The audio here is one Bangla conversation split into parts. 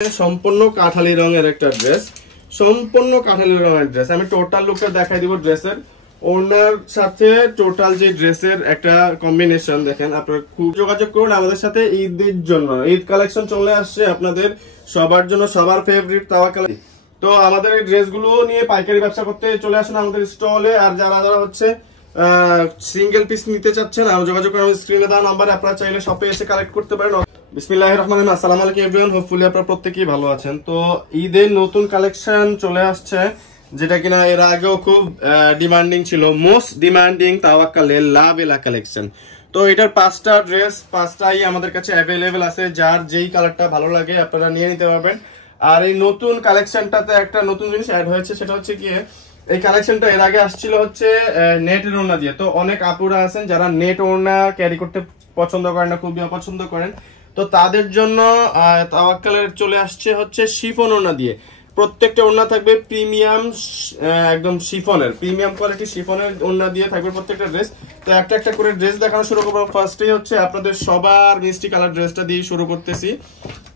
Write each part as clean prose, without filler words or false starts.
সম্পূর্ণ কাঠালি রঙের একটা ড্রেস, সম্পূর্ণ কাঠালি রঙের ড্রেস। আমি টোটাল লুকটা দেখাই দিব ড্রেসের। ওনার সাথে টোটাল যে ড্রেসের একটা কম্বিনেশন দেখেন। আপনারা খুব যোগাযোগ করুন আমাদের সাথে ঈদের জন্য। ঈদ কালেকশন চলে আসছে আপনাদের সবার জন্য, সবার ফেভারিট তাওয়াক্কাল। তো আমাদের এই ড্রেসগুলো নিয়ে পাইকারি ব্যবসা করতে চলে আসুন আমাদের স্টলে। আর যারা যারা হচ্ছে সিঙ্গেল পিস নিতে চাচ্ছেন যোগাযোগ করুন স্ক্রিনে দেওয়া নাম্বারে। আপনারা চাইলে শপে এসে কালেক্ট করতে পারেন। বিসমিল্লাহির রহমানির রহিম। আসসালামু আলাইকুম এভরিওয়ান, হোপফুলি আপনারা প্রত্যেকেই ভালো আছেন। তো ঈদের নতুন কালেকশন চলে আসছে, যেটা কিনা এর আগেও খুব ডিমান্ডিং ছিল। মোস্ট ডিমান্ডিং তাওয়াক্কালের লাভেলা কালেকশন। তো এটার 5টা ড্রেস, 5টাই আমাদের কাছে অ্যাভেলেবেল আছে। যার যেই কালারটা ভালো লাগে আপনারা নিয়ে নিতে পারবেন। আর এই নতুন কালেকশনটাতে একটা নতুন জিনিস অ্যাড হয়েছে, সেটা হচ্ছে কি এই কালেকশনটা এর আগে আসছিল হচ্ছে নেটের ওড়না দিয়ে। তো অনেক আপুরা আছেন যারা নেট ওড়না ক্যারি করতে পছন্দ করেন না, খুবই অপছন্দ করেন। তো তাদের জন্য তাওয়াক্কালের চলে আসছে হচ্ছে শিফন ওড়না দিয়ে। প্রত্যেকটা ওড়না থাকবে প্রিমিয়াম, একদম শিফনের, প্রিমিয়াম কোয়ালিটি শিফনের ওড়না দিয়ে থাকবে প্রত্যেকটা ড্রেস। তো একটা একটা করে ড্রেস দেখানো শুরু করবো। ফার্স্টেই হচ্ছে আপনাদের সবার মিষ্টি কালার ড্রেসটা দিয়ে শুরু করতেছি।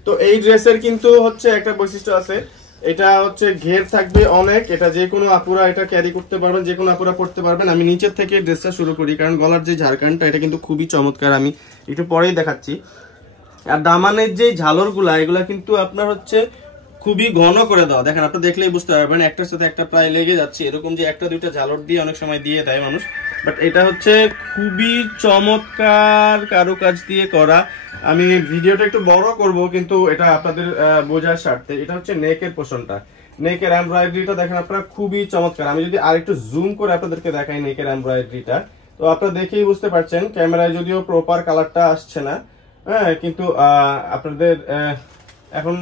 তো এই ড্রেসের কিন্তু হচ্ছে একটা বৈশিষ্ট্য আছে, এটা হচ্ছে ঘের থাকবে অনেক। এটা যে কোনো আপুরা এটা ক্যারি করতে পারবেন, যে কোনো আপুরা পড়তে পারবেন। আমি নিচের থেকে ড্রেসটা শুরু করি, কারণ গলার যে ঝাড়খানটা এটা কিন্তু খুবই চমৎকার, আমি একটু পরেই দেখাচ্ছি। আর দামানের যে ঝালরগুলা এগুলা কিন্তু আপনার হচ্ছে খুবই ঘন করে দেওয়া। দেখেন, আপনি দেখলেই বুঝতে পারবেন একটার সাথে একটা প্রায় লেগে যাচ্ছে। এরকম যে একটা দুইটা ঝালর দিয়ে অনেক সময় দিয়ে দেয় মানুষ, বাট এটা হচ্ছে খুবই চমৎকার কারুকাজ দিয়ে করা। আমি ভিডিওটা একটু বড় করব, কিন্তু এটা আপনাদের বোঝার স্বার্থে। এটা হচ্ছে নেকের পোর্শনটা, নেকের এমব্রয়ডারিটা দেখেন আপনারা খুবই চমৎকার। আমি যদি আরেকটু জুম করে আপনাদেরকে দেখাই নেকের এমব্রয়ডারিটা, তো আপনারা দেখেই বুঝতে পারছেন। ক্যামেরায় যদিও প্রপার কালারটা আসছে না, হ্যাঁ, কিন্তু আপনাদের এখন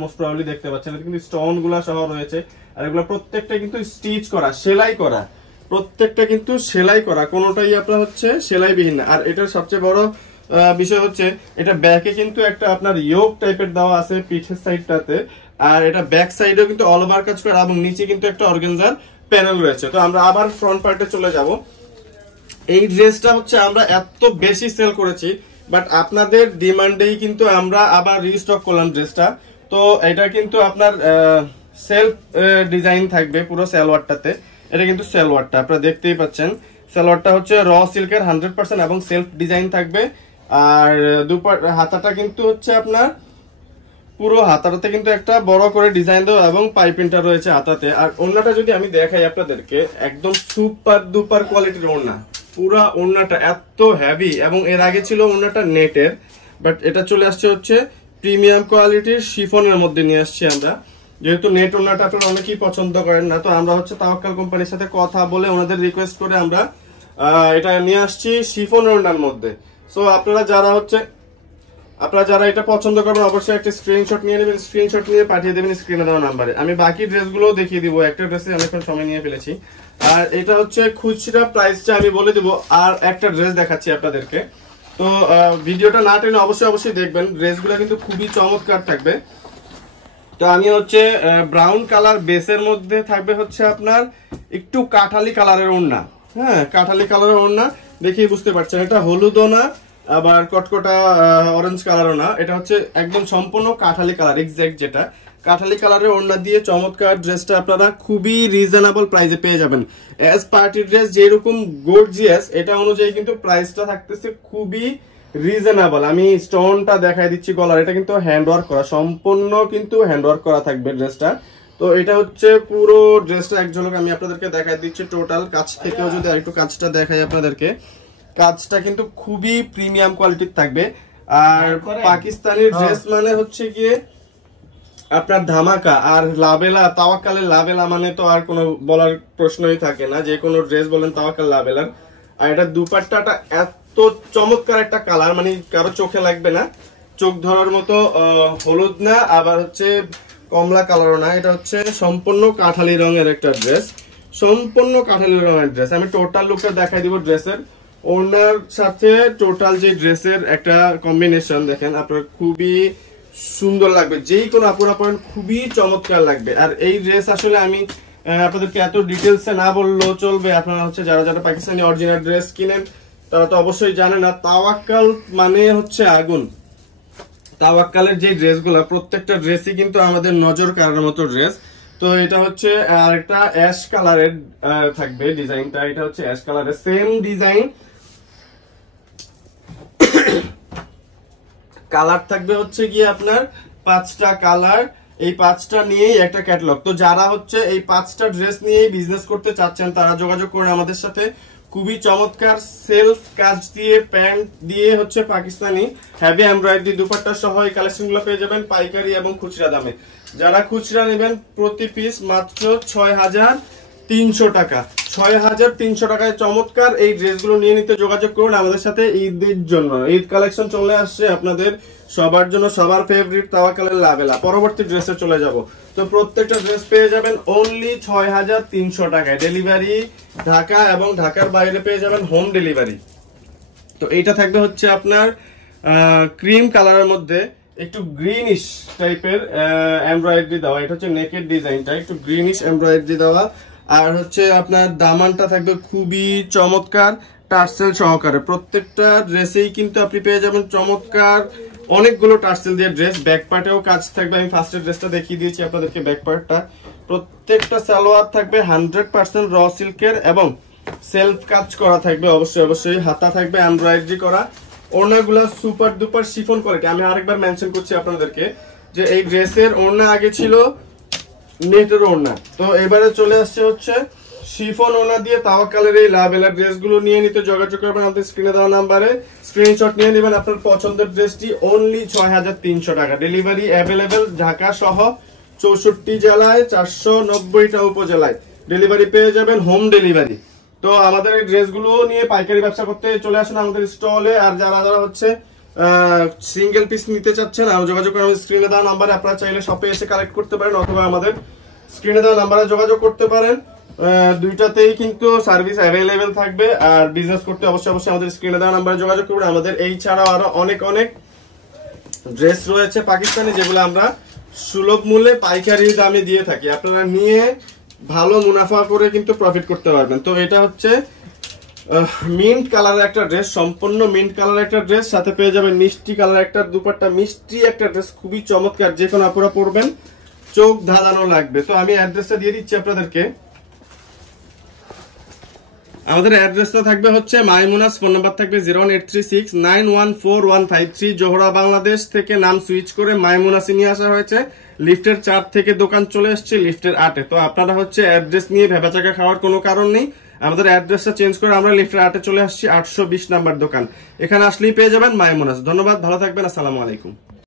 মোস্ট প্রবাবলি দেখতে পাচ্ছেন কিন্তু স্টোন গুলা সহ রয়েছে। আর এগুলো প্রত্যেকটা কিন্তু স্টিচ করা, সেলাই করা, প্রত্যেকটা কিন্তু সেলাই করা, কোনোটাই আপনার হচ্ছে সেলাইবিহীন না। আর এটার সবচেয়ে বড় বিষয় হচ্ছে এটা ব্যাকে কিন্তু একটা আপনার ইয়োক টাইপের দেওয়া আছে পিঠের সাইডটাতে। আর এটা ব্যাক সাইডেও কিন্তু অল ওভার কাজ করা, এবং নিচে কিন্তু একটা অর্গানজার প্যানেল রয়েছে। তো আমরা আবার ফ্রন্ট পার্টে চলে যাব। এই ড্রেসটা হচ্ছে আমরা এত বেশি সেল করেছি, বাট আপনাদের ডিমান্ডেই কিন্তু আমরা আবার রিস্টক করলাম ড্রেসটা। তো এটা কিন্তু আপনার সেলফ ডিজাইন থাকবে পুরো সালোয়ারটাতে। এটা কিন্তু সালোয়ারটা আপনারা দেখতেই পাচ্ছেন। সালোয়ারটা হচ্ছে র সিল্কের 100% এবং সেলফ ডিজাইন থাকবে। আর হাতাটা কিন্তু হচ্ছে আপনার পুরো হাতাটাতে কিন্তু একটা বড় করে ডিজাইন দেওয়া এবং পাইপিংটা রয়েছে হাতাতে। আর ওড়নাটা যদি আমি দেখাই আপনাদেরকে, একদম সুপার দুপার কোয়ালিটির ওড়না। পুরা ওড়নাটা এত হেভি, এবং এর আগে ছিল ওড়নাটা নেটের, বাট এটা চলে আসছে হচ্ছে প্রিমিয়াম কোয়ালিটির শিফনের মধ্যে নিয়ে আসছি আমরা। যেহেতু নেট ওড়নাটা আপনারা অনেকেই পছন্দ করেন না, তো আমরা হচ্ছে তাওয়াক্কাল কোম্পানির সাথে কথা বলে ওনাদের রিকোয়েস্ট করে আমরা এটা নিয়ে আসছি শিফন ওড়নার মধ্যে। সো আপনারা যারা এটা পছন্দ করবেন অবশ্যই একটা স্ক্রিনশট নিয়ে নেবেন, স্ক্রিনশট নিয়ে পাঠিয়ে দেবেন স্ক্রিনে দেওয়া নাম্বারে। আমি বাকি ড্রেসগুলোও দেখিয়ে দিব, একটা ড্রেসে অনেকক্ষণ সময় নিয়ে ফেলেছি। আর এটা হচ্ছে খুচরা প্রাইসটা আমি বলে দিব। আর একটা ড্রেস দেখাচ্ছি আপনাদেরকে, তো ভিডিওটা না টেনে অবশ্যই দেখবেন। ড্রেসগুলো কিন্তু খুবই চমৎকার থাকবে। তো আমি হচ্ছে ব্রাউন কালার বেসের মধ্যে থাকবে হচ্ছে আপনার একটু কাঠালি কালারের ওড়না। হ্যাঁ, কাঠালি কালারের ওড়না দেখেই বুঝতে পারছেন। এটা হলুদও না, আবার কটকটা অরেঞ্জ কালারও না। এটা হচ্ছে একদম সম্পূর্ণ কাঠালি কালার, এক্সাক্ট যেটা কাঠালি কালারের ওড়না দিয়ে চমৎকার ড্রেসটা আপনারা খুবই রিজনেবল প্রাইসে পেয়ে যাবেন। অ্যাজ পার্টি ড্রেস যেরকম গর্জিয়াস, এটা অনুযায়ী কিন্তু প্রাইসটা থাকতেছে খুবই রিজনেবল। আমি স্টোনটা দেখাই দিচ্ছি গলার, এটা কিন্তু হ্যান্ড ওয়ার্ক করা, সম্পূর্ণ কিন্তু হ্যান্ড ওয়ার্ক করা থাকবে ড্রেসটা। তো এটা হচ্ছে পুরো ড্রেসটা এক ঝলক আমি আপনাদেরকে দেখাই দিচ্ছি। টোটাল কাছ থেকেও যদি আরেকটু কাজটা দেখাই আপনাদেরকে, কাজটা কিন্তু খুবই প্রিমিয়াম কোয়ালিটির থাকবে। আর পাকিস্তানি ড্রেস মানে হচ্ছে গিয়ে আপনার ধামাকা। আর লাবেলা, তাওয়াক্কালের লাবেলা মানে তো আর কোনো বলার প্রশ্নই থাকে না। যে কোনো ড্রেস বলেন তাওয়াক্কাল লাবেলার। আর এটা দুপাট্টাটা এত চমৎকার একটা কালার, মানে কারো চোখে লাগবে না, চোখ ধরার মতো হলুদ না, আবার হচ্ছে কমলা কালারও না। এটা হচ্ছে সম্পূর্ণ কাঠালি রঙের একটা ড্রেস, সম্পূর্ণ কাঠালি রঙের ড্রেস। আমি টোটাল লুকটা দেখাই দিব ড্রেসের। ওনার সাথে টোটাল যে ড্রেসের একটা কম্বিনেশন দেখেন আপনার খুবই সুন্দর লাগবে। যেই কোনো আপুরা পয়েন্ট খুবই চমৎকার লাগবে। আর এই ড্রেস আসলে আমি আপনাদেরকে এত ডিটেলসে না বললেও চলবে। আপনারা হচ্ছে যারা যারা পাকিস্তানি অরিজিনাল ড্রেস কিনেন তারা তো অবশ্যই জানে না, তাওয়াক্কাল মানে হচ্ছে আগুন। তাওয়াক্কালের যে ড্রেসগুলো, প্রত্যেকটা ড্রেসই কিন্তু আমাদের নজর কাড়ার মতো ড্রেস। তো এটা হচ্ছে আরেকটা অ্যাশ কালারের থাকবে ডিজাইনটা, এটা হচ্ছে অ্যাশ কালারের সেম ডিজাইন, কালার থাকবে হচ্ছে গিয়ে আপনার 5টা কালার, এই 5টা নিয়েই একটা ক্যাটালগ। তো যারা হচ্ছে এই 5টা ড্রেস নিয়েই বিজনেস করতে চাচ্ছেন তারা যোগাযোগ করুন আমাদের সাথে। খুবই চমৎকার সেলফ কাজ দিয়ে, প্যান্ট দিয়ে হচ্ছে পাকিস্তানি হেভি এমব্রয়ডারি দুপাট্টা সহ এই কালেকশনগুলো পেয়ে যাবেন পাইকারি এবং খুচরা দামে। যারা খুচরা নেবেন প্রতি পিস মাত্র 6300 টাকা। 6300 টাকায় চমৎকার এই ড্রেসগুলো নিয়ে নিতে যোগাযোগ করুন আমাদের সাথে। ঈদের জন্য ঈদ কালেকশন চলে আসছে আপনাদের সবার জন্য, সবার ফেভারিট তাওয়াক্কালের লাভেলা। পরবর্তী ড্রেসে চলে যাব। তো প্রত্যেকটা ড্রেস পেয়ে যাবেন অনলি 6300 টাকায়। ডেলিভারি ঢাকা এবং ঢাকার বাইরে পেয়ে যাবেন হোম ডেলিভারি। তো এইটা থাকবে হচ্ছে আপনার ক্রিম কালারের মধ্যে একটু গ্রিনিশ টাইপের এমব্রয়ডারি দেওয়া, এটা হচ্ছে নেকের ডিজাইনটা একটু গ্রিনিশ এমব্রয়ডারি দেওয়া। আর হচ্ছে আপনার দামানটা থাকবে খুবই চমৎকার টার্সেল সহকারে। প্রত্যেকটা ড্রেসেই কিন্তু আপনি পেয়ে যাবেন চমৎকার অনেকগুলো টার্সেল দিয়ে ড্রেস। ব্যাক পার্টেও কাজ থাকবে, আমি ফার্স্টের ড্রেসটা দেখিয়ে দিয়েছি আপনাদেরকে ব্যাক পার্টটা। প্রত্যেকটা সালোয়ার থাকবে 100% র সিল্কের এবং সেলফ কাজ করা থাকবে, অবশ্যই হাতা থাকবে এমব্রয়ডারি করা। ওড়নাগুলো সুপার ডুপার শিফন কোয়ালিটি। আমি আরেকবার মেনশন করছি আপনাদেরকে যে এই ড্রেসের ওড়না আগে ছিল নেটের ওড়না, তো এবারে চলে আসছে হচ্ছে শিফন ওড়না দিয়ে তাওয়াক্কালের এই লাভেলা ড্রেসগুলো নিয়ে নিতে যোগাযোগ করবেন আমাদের স্ক্রিনে দেওয়া নাম্বারে। স্ক্রিনশট নিয়ে নেবেন আপনার পছন্দের ড্রেসটি অনলি 6300 টাকা। ডেলিভারি অ্যাভেলেবেল ঢাকা সহ 64 জেলায় 490টা উপজেলায় ডেলিভারি পেয়ে যাবেন, হোম ডেলিভারি। তো আমাদের এই ড্রেসগুলো নিয়ে পাইকারি ব্যবসা করতে চলে আসুন আমাদের স্টলে। আর যারা হচ্ছে সিঙ্গেল পিস নিতে চাচ্ছেন যোগাযোগ করে আমাদের স্ক্রিনে দেওয়া নাম্বারে। আপনারা চাইলে শপে এসে কালেক্ট করতে পারেন অথবা আমাদের স্ক্রিনে দেওয়া নাম্বারে যোগাযোগ করতে পারেন। দুইটাতেই কিন্তু সার্ভিস অ্যাভেলেবেল থাকবে। আর বিজনেস করতে অবশ্যই আমাদের স্ক্রিনে দেওয়া নাম্বারে যোগাযোগ করবেন। আমাদের এই ছাড়াও আরো অনেক ড্রেস রয়েছে পাকিস্তানি, যেগুলো আমরা সুলভ মূল্যে পাইকারি দামে দিয়ে থাকি। আপনারা নিয়ে ভালো মুনাফা করে কিন্তু প্রফিট করতে পারবেন। তো এটা হচ্ছে মিন্ট কালারের একটা ড্রেস, সম্পূর্ণ মিন্ট কালারের একটা ড্রেস, সাথে পেয়ে যাবেন মিষ্টি কালার একটা দুপাট্টা, মিষ্টি একটা ড্রেস, খুবই চমৎকার, যে কোনো আপুরা পরবেন চোখ ধাঁধানো লাগবে। তো আমি অ্যাড্রেসটা দিয়ে দিচ্ছি আপনাদেরকে। আমাদের অ্যাড্রেসটা থাকবে হচ্ছে মাইমুনাস, ফোন নাম্বার থাকবে 01836914153। জোহরা বাংলাদেশ থেকে নাম সুইচ করে মাইমুনাসে নিয়ে আসা হয়েছে। লিফটের 4 থেকে দোকান চলে আসছে লিফটের 8-এ। তো আপনারা হচ্ছে অ্যাড্রেস নিয়ে ভেবাচাকা খাওয়ার কোনো কারণ নেই। আমাদের অ্যাড্রেসটা চেঞ্জ করে আমরা লিফটের 8-এ চলে আসছি, 820 নাম্বার দোকান। এখানে আসলেই পেয়ে যাবেন মাইমুনাস। ধন্যবাদ, ভালো থাকবেন, আসসালামু আলাইকুম।